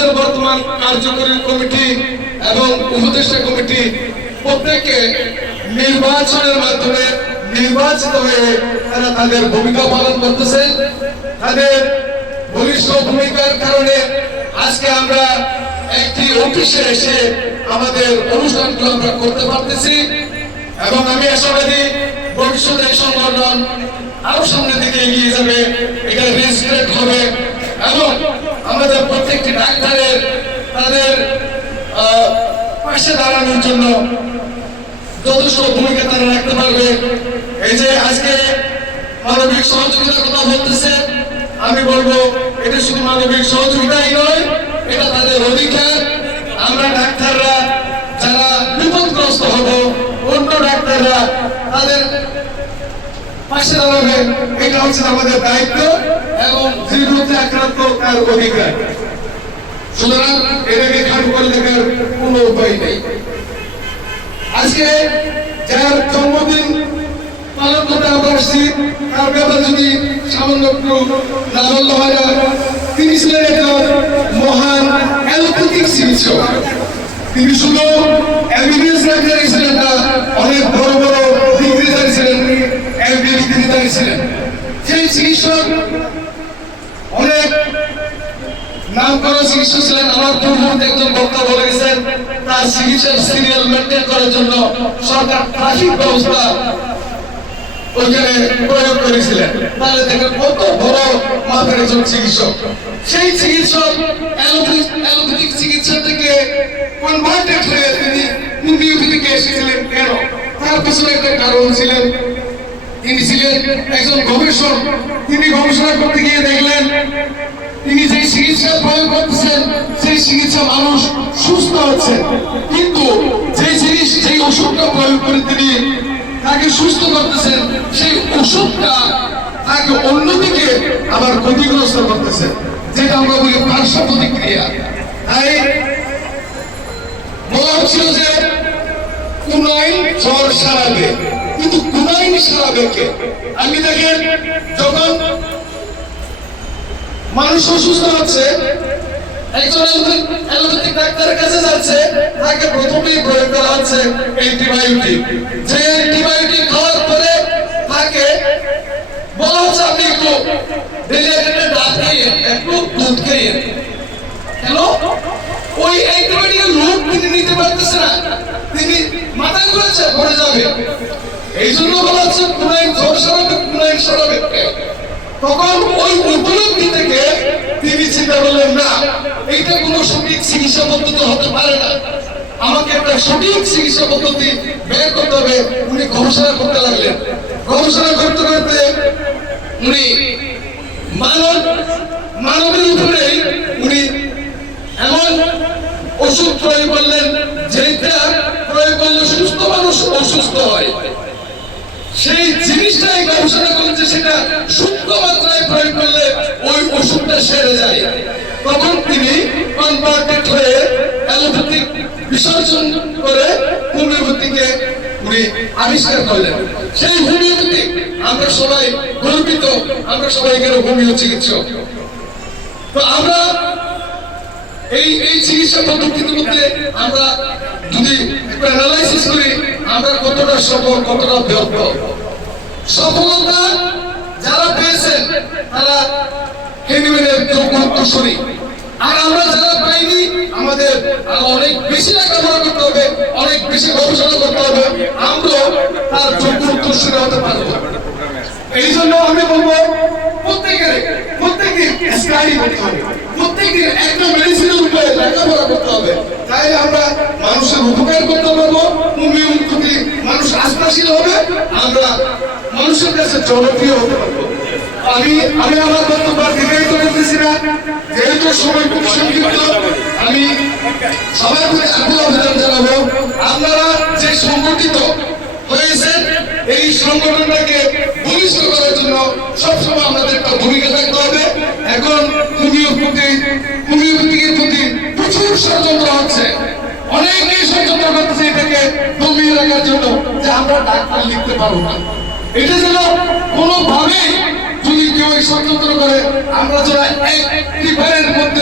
আমাদের বর্তমান কার্যকরী কমিটি এবং উপদেষ্টা কমিটি প্রত্যেকে নির্বাচনের মাধ্যমে নির্বাচিত হয়ে তারা তাদের ভূমিকা পালন করতেছে। তাদের বলিষ্ঠ ভূমিকার কারণে আজকে আমরা একটি অফিসে এসে আমাদের অনুষ্ঠানগুলো আমরা করতে পারতেছি এবং আমি আশাবাদী ভবিষ্যতে সংগঠন আরো সামনের দিকে এগিয়ে যাবে, এটা রেসপেক্ট হবে এবং আমাদের প্রত্যেকটি ডাক্তারের তাদের পাশে দাঁড়ানোর জন্য যথেষ্ট ভূমিকা তারা রাখতে পারবে। এই যে আজকে মানবিক সহযোগিতার কথা বলতেছে, আমি বলবো এটা শুধু মানবিক সহযোগিতাই নয়, এটা তাদের অধিকার। আমরা ডাক্তাররা যারা বিপদগ্রস্ত হব, অন্য ডাক্তাররা তাদের পাশে দাঁড়াবে, এটা হচ্ছে আমাদের দায়িত্ব এবং যে রোগে আক্রান্ত তার অধিকার। সুতরাং এটাকে খাটো করে দেখার কোনো উপায় নেই। আজকে যার জন্মদিন পালন করতে আমরা আসছি, তার ব্যাপারে যদি সামান্য একটু না বললে হয় না, তিনি ছিলেন একজন মহান অ্যালোপ্যাথিক চিকিৎসক। তিনি শুধু এমবিবিএস ডাক্তারই ছিলেন না, অনেক বড় বড় ডিগ্রিধারী ছিলেন, এমডি ডিগ্রিধারী ছিলেন। সেই চিকিৎসক অনেক নাম করা চিকিৎসক ছিলেন। আমার পূর্ববর্তী একজন বক্তা বলে গেছেন তার চিকিৎসার সিরিয়াল মেনটেন করার জন্য সরকার ট্রাফিক ব্যবস্থা ওইখানে প্রয়োগ করেছিলেন। তাহলে দেখেন কত বড় মাপের একজন চিকিৎসক। সেই চিকিৎসক অ্যালোপ্যাথিক চিকিৎসা থেকে কনভার্টেড হয়ে তিনি হোমিওপ্যাথিকে এসেছিলেন। কেন? তার পিছনে একটা কারণ ছিলেন, তিনি ছিলেন একজন গবেষক। তিনি গবেষণা করতে গিয়ে দেখলেন তিনি যে চিকিৎসা প্রয়োগ করতেছেন সেই চিকিৎসা মানুষ সুস্থ হচ্ছে, কিন্তু যে জিনিস যে ওষুধটা প্রয়োগ করে তিনি তাকে সুস্থ করতেছেন সেই ওষুধটা তাকে অন্যদিকে আবার ক্ষতিগ্রস্ত করতেছে, যেটা আমরা বলি পার্শ্ব প্রতিক্রিয়া। তাই বলা হচ্ছিল যে কুনাইন জ্বর সারাবে, কিন্তু কুনাইন সারাবে কে? আমি দেখেন যখন মানুষ অসুস্থ হচ্ছে, একজন অ্যালোপ্যাথিক ডাক্তারের কাছে যাচ্ছে, তাকে প্রথমেই প্রয়োগ করা হচ্ছে অ্যান্টিবায়োটিক। যে অ্যান্টিবায়োটিক খাওয়ার পরে তাকে বলা হচ্ছে আপনি একটু ডেলিভারিতে ডাব খাইয়েন, একটু দুধ খাইয়েন। কেন? ওই অ্যান্টিবায়োটিকের লোড তিনি নিতে পারতেছে না, তিনি মাথা ঘুরেছে পড়ে যাবে। এই জন্য বলা হচ্ছে কুনাইন জ্বর সারাবে, কুনাইন সারাবে। তখন ওই উপলব্ধি থেকে তিনি চিন্তা করলেন, না এইটা কোনো সঠিক চিকিৎসা পদ্ধতি হতে পারে না, আমাকে একটা সঠিক চিকিৎসা পদ্ধতি বের করতে হবে। উনি গবেষণা করতে লাগলেন। গবেষণা করতে করতে উনি মানবের উপরে উনি এমন ওষুধ প্রয়োগ করলেন যেটা প্রয়োগ করলে সুস্থ মানুষ অসুস্থ হয়। সেই জিনিসটাই গবেষণা করেছে, সেটা সূক্ষ্ম মাত্রায় প্রয়োগ করলে ওই ওষুধটা সেরে যায়। তখন তিনি কনভার্টেড হয়ে অ্যালোপ্যাথিক বিসর্জন করে হোমিওপ্যাথিকে উনি আবিষ্কার করলেন। সেই হোমিওপ্যাথিক আমরা সবাই গর্বিত, আমরা সবাই এখানে হোমিও চিকিৎসক। তো আমরা এই চিকিৎসা পদ্ধতির মধ্যে আমরা যদি একটু অ্যানালাইসিস করি, আমরা কতটা সফল কতটা ব্যর্থ। সফলতা যারা পেয়েছেন তারা হেনিম্যানের যোগ্যশরী, আর আমরা যারা পাইনি আমাদের আরো অনেক বেশি লেখাপড়া করতে হবে, অনেক বেশি গবেষণা করতে হবে, আমরাও তার যোগ্যশরী হতে পারবো। এই জন্য আমি বলবো প্রত্যেকের স্টাডি করতে হবে, প্রত্যেকের একটা মেডিসিনের উপরে লেখাপড়া করতে হবে। তাই আমরা মানুষের উপকার করতে পারবো, হোমিওপ্যাথি মানুষ আস্থাশীল হবে, আমরা মানুষের কাছে জনপ্রিয় হতে পারবো। আমি আমার বক্তব্য দীর্ঘায়িত করতেছি না, যেহেতু সময় খুব সংক্ষিপ্ত। আমি সবার প্রতি আকুল আবেদন জানাবো, আপনারা যে সংগঠিত হয়েছেন এই সংগঠনটাকে বলিষ্ঠ করার জন্য সবসময় আমাদের একটা ভূমিকা থাকতে হবে। এখন হোমিওপ্যাথিকের প্রতি প্রচুর ষড়যন্ত্র হচ্ছে, অনেকেই ষড়যন্ত্র করতেছে এটাকে দমিয়ে রাখার জন্য, যে আমরা ডাক্তার লিখতে পারবো না। এটা যেন কোনোভাবেই যদি কেউ ষড়যন্ত্র করে, আমরা যারা একটি বারের মধ্যে